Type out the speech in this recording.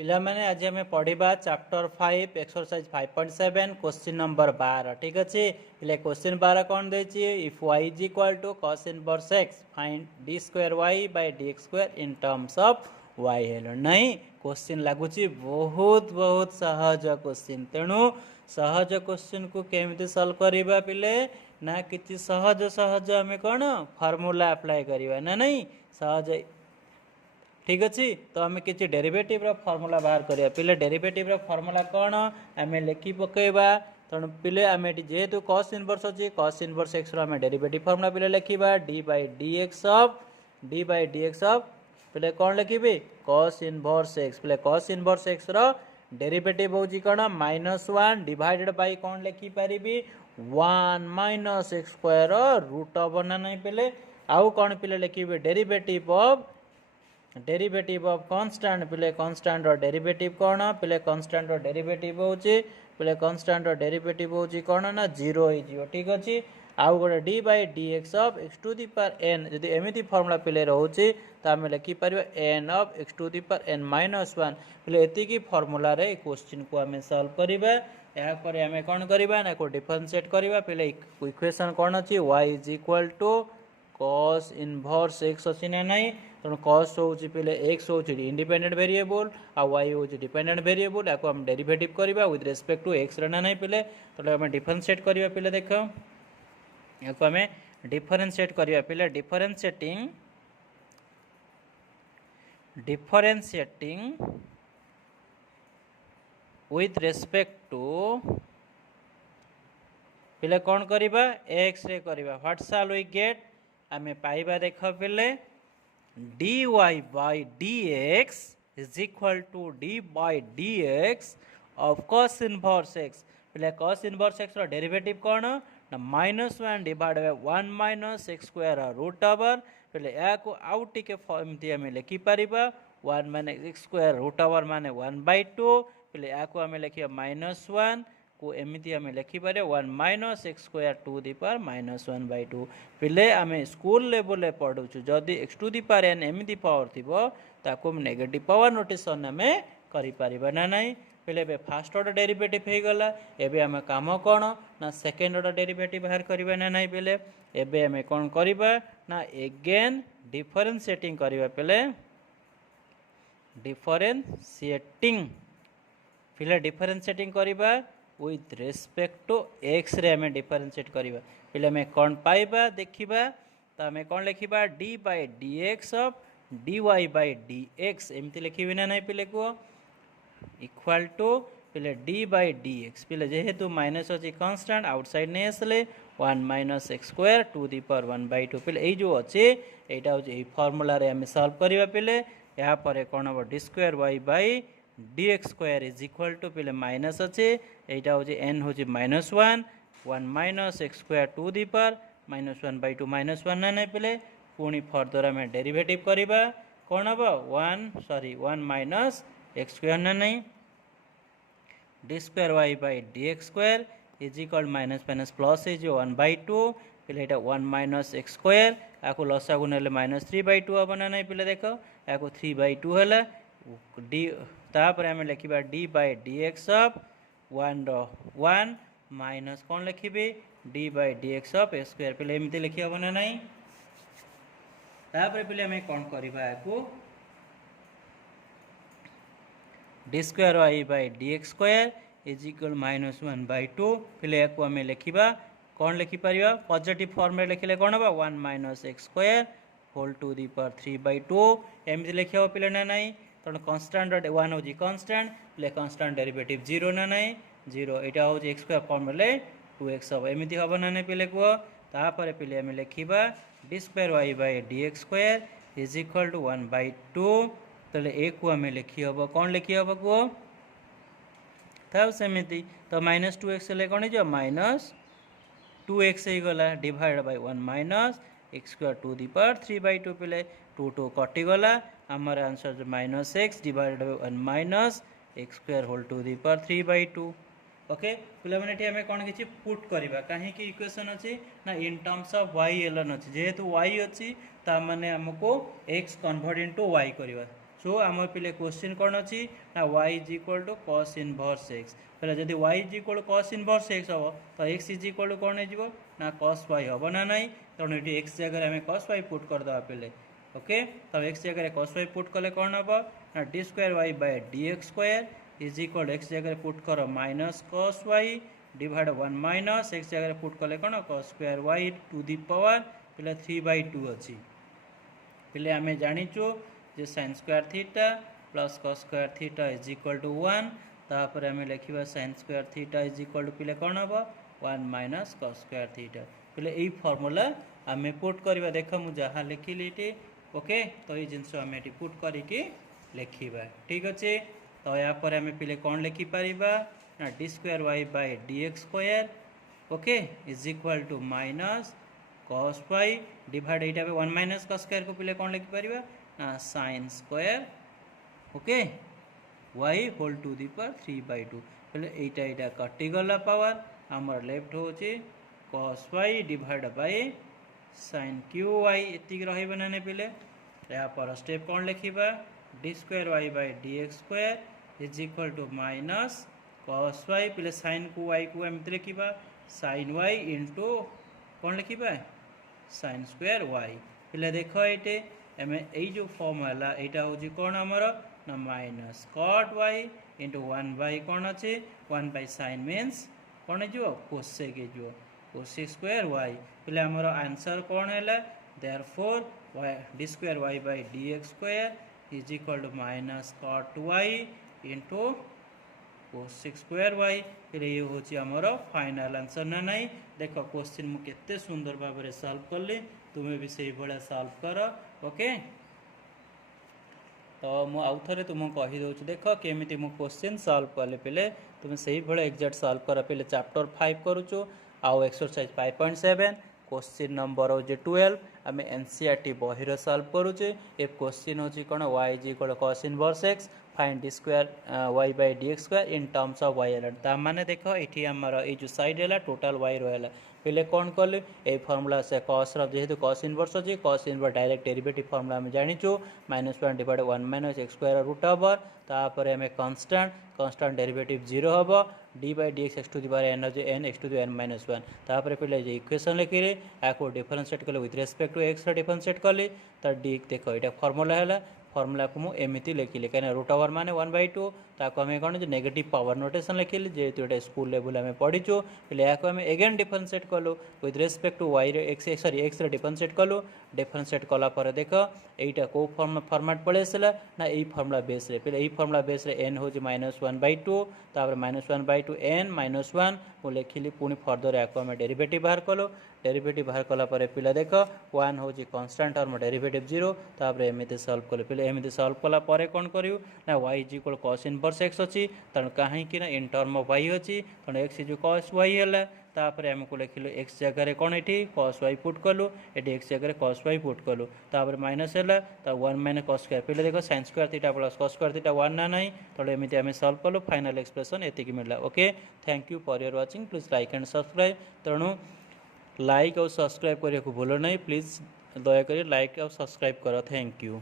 पिला माने आज आम पढ़ा चैप्टर 5 एक्सरसाइज 5.7 क्वेश्चन नंबर 12 ठीक अच्छे पिले क्वेश्चन 12 कौन देछि if y is equal to cos inverse x find d square y bye dx square in terms of y hello नहीं क्वेश्चन लगुच बहुत बहुत सहज क्वेश्चन तेणु सहज क्वेश्चन को केमिति सॉल्व करबा पिले ना किछि सहज सहज आम कौन फार्मूला अप्लाई करबा ना नहीं सहज ठीक अच्छे तो आम किसी डेरिवेटिव फॉर्मूला बाहर करिया पिले डेरिवेटिव फॉर्मूला कौन आम लिखि पकेबा तेणु पिले आम जेहेतु cos इनवर्स अच्छी cos इनवर्स x रो आम डेरिवेटिव फॉर्मूला पिले लिखिबा d बाय dx ऑफ पिले कौन लिखिबे cos इनवर्स x पिले cos इनवर्स x रो डेरिवेटिव होची कौन -1 डिवाइडेड बाय कौन लिखि पारिबी 1 minus x square root over ना नहीं पिले आउ कौन पिले लिखिबे डेरिवेटिव ऑफ कांस्टेंट पिले कांस्टेंट रो डेरिवेटिव कौन पिले कांस्टेंट रो डेरिवेटिव होची पिले कांस्टेंट रो डेरिवेटिव होची कौन ना 0 हो जियो ठीक अछि आउ गोटे d by dx of x to the power n यदि एमिति फार्मूला पिले रहउची त हम लिखि परिबा n of x to the power n -1 पिले एति की फार्मूला रे क्वेश्चन को हमें सॉल्व करिबा या पर हमें कोन करिबा ना को डिफरेंशिएट करिबा पिले इक्वेशन कोन अछि y is equal to cos inverse x अछि ना नहीं तेणु cos होची पिले x होची इंडिपेंडेंट वेरिएबल आ y होची डिपेंडेंट वेरिएबल याको हम डेरिवेटिव करबा विथ रिस्पेक्ट टू x रहना नहीं पिले तो हम डिफरेंशिएट करबा पिले देखो याको हम डिफरेंशिएट करबा पिले डिफरेंशिएटिंग विथ रिस्पेक्ट टू पिले कौन करबा x रे करबा व्हाट शैल वी गेट आमे पाइबा देखो पिले dy by dx is equal to d by dx of cos inverse x पिले cos inverse x रो डेरिवेटिव कौन ना -1 divide by 1 minus x square root over पिले या को आउट टिके फॉर्म ती हमें लिखि परिबा 1 minus x square root over माने 1/2 पिले या को हमें लिखिया -1 को एमिति हमें लिखि पारे 1 minus x square to the power -1/2 पिले आमे स्कूल लेवल रे पढुछु जदी x to the power n एमिति पावर थिबो ताको नेगेटिव पावर नोटेशन हमें करि परिबा ना नहीं पिले बे फर्स्ट ऑर्डर डेरिवेटिव हे गला एबे हमें काम कोन ना सेकंड ऑर्डर डेरिवेटिव बाहर करबा ना नहीं पिले एबे हमें कोन करबा ना अगेन डिफरेंशिएटिंग करबा पिले डिफरेंशिएटिंग करबा with respect to x रे हमें डिफरेंशिएट करबा पिले हमें कोन पाइबा देखिबा त हमें कोन लिखिबा d by dx of dy by dx एमति लिखिबे ना नहीं पिले को इक्वल टू पिले d by dx पिले जेहेतु माइनस अछि कांस्टेंट आउटसाइड नै असले 1 minus x square to the power 1/2 पिले ए जो अछि एटा हो ए फार्मूला रे हमें सॉल्व करबा पिले या पर कोन हो d square y by dx square is equal to पिले माइनस अच्छे एटा हो n हो -1 1 minus x square to the power -1/2 -1 ना नहीं पिले पुणी फर्दर हमें डेरिवेटिव करबा कौन हम 1 माइनस x स्क्वायर ना नहीं d square y bye dx square is equal minus minus plus है जो 1/2 पिले एटा 1 माइनस x स्क्वायर आको लसागु नेले -3/2 अब ना नहीं पिले देखो आको 3/2 हला d तापर हमें लिखिबा d by dx of 1 minus कौन लिखिबे d by dx of a square पिले एमिति लिखि हबो ना नहीं तापर पिले हमें कौन करबा को d square y bye dx square is equal -1/2 पिले को हमें लिखिबा कौन लिखि परिबा पॉजिटिव फॉर्म में लिखले कौन होबा 1 minus x square whole to the power 3/2 एमिति लिखि हबो पिले ना नहीं तो कांस्टेंट 1 हो कांस्टेंट ले कांस्टेंट डेरिवेटिव 0 ना नहीं 0 एटा हो x स्क्वायर फॉर्म ले 2x हो एमिति होबो ना नहीं पिले को तापर पिले हमें लिखिबा d square y bye dx square is equal to 1/2 तले a को हमें लिखि हबो कौन लिखि हबो को तब सेमिति तो -2x ले कोन जो -2x हे गला divide by 1 minus x square to the power 3/2 पिले 2 कटि गला हमर आंसर जो -x divided by 1 minus x square whole to the power 3/2 okay पिला माने एठी हमें कोन किछि पुट करबा काहे कि इक्वेशन अछि ना इन टर्म्स ऑफ y ln अछि जेहेतु y अछि ता माने हमको x कन्वर्ट इनटू y करबा सो आम पे क्वेश्चन कौन अच्छी ना y is equal to cos inverse x पहले जब y is equal to cos inverse x हम तो x इज इक्वल टू कौन हो ना cos y हम ना ना तेणु ये x जगह आम cos y पुट करदे पे ओके तो x जगह cos y पुट कले कौन हम ना d square y by D x square is equal x जगह पुट कर minus cos y divide 1 minus x जगह पुट कले कौन cos square y to the power पे 3/2 अच्छी पे आम जाचु जे sin square theta plus cos square theta is equal to 1 तापर आम लिखा sin square theta is equal to पे कौन हम 1 माइनस cos स्क्वायर थीटा पे यही फॉर्मूला आम पुट करवा देख मुझे लिखिली ये ओके तो ये जिनस आम ये पुट करके लिखा ठीक अच्छे तो यापर आम पे कौन लिखिपर ना d square y by D x square okay is equal to minus cos y divide यहाँ पे 1 माइनस cos स्क्वायर को पे कौन लिखिपर ना sin square okay y whole to the power 3/2 पे यहाँ कटिगला पावर आमर लेफ्ट हूँ cos y divide by sin q y ये रही पे यहाँ पर स्टेप कौन लिखा d square y by D x square is equal to minus cos y पे sin को y को एमती लिखा sin y इंटू कौन लिखा sin स्क्वायर y पे देख ये एम जो फॉर्म है यहाँ हूँ कौन आमर ना माइनस cot y इंटू 1 कौन अच्छे 1 sin मीन्स कौन हो कोसेक हो कोसेक स्क्वायर y पे आमर आंसर कौन है therefore d square y by D x square is equal to minus cot y into cosec square y फिर ये हूँ आमर फाइनाल आंसर ना नहीं देख क्वेश्चन मुझे सुंदर भाव में सॉल्व कली तुम्हें भी से भाया सॉल्व कर ओके तो मुझे आउ थे तुमको कहीदे देख केमी मु क्वेश्चन सॉल्व कले पे तुम्हें से भाया एक्जाक्ट सॉल्व कर पे चैप्टर 5 करुचु आउ एक्सरसाइज 5.7 क्वेश्चन नंबर हूँ 12 आम एनसीईआरटी बहिर सॉल्व करुचे ए क्वेश्चन हूँ कौन y is equal cos inverse x find d square y by D x square in terms of y एल तार देख ये आमर ये जो साइड है टोटाल y रहा पे कौन कलु ये फर्मूला से cos जेहेतु cos इनवर्स अच्छी cos inverse direct derivative formula आम जाचु -1 divide 1 minus X square root over तापर आम कन्स्टांट डेरिवेटिव 0 हम D by D X X to the power N अच्छे N X to the N -1 तापर पे इक्वेशन लिखिले आपको डिफरेंशिएट कले with respect to X differentiate कली तो डी देख ये फर्मूला है फर्मूला को मुझे एमती लिखिली कहीं रूट ओवर माने 1/2 ताको आम कौन जो नेगेटिव पावर नोटेशन लिखिली जेहेतु ये स्कूल लेवल आम पढ़ीचु पे यहाँ आम एगेन डिफरेंशिएट कलु with respect to y x sorry x differentiate कलु डिफरेंशिएट कलापर देख यहाँ कौ फॉर्मेट पलि आसला ना यही फर्मूला बेस पे यही फर्मूला बेस एन हूँ -1/2 तापर -1/2 n -1 मुझे लिखिली पुणी फर्दर या आम डेरिवेटिव बाहर कलु डेरिवेटिव बाहर कलापर पे देख 1 हूँ कन्स्टांट टर्म डेरिवेटिव 0 तापर एमती सॉल्व कलु पे एमती सॉल्व कलापर कौन करूँ ना y is equal cos inverse x अच्छी तेणु कहीं इन टर्म ऑफ y अच्छी तेणु x इज cos y है तापर आमको लिखिलु x जगह कौन ये cos y पुट कलु ये x जगह cos y पुट कलु तापर माइनस है तो 1 माइनस cos स्क्वायर पे देख sin square theta plus cos square theta 1 ना नहीं तेणु एमती आम सॉल्व कलु फाइनल एक्सप्रेशन ये मिला okay thank you for your watching please like and subscribe तेणु लाइक और सब्सक्राइब करने को भूल ना प्लीज दयाकोरी लाइक और सब्सक्राइब कर थैंक यू।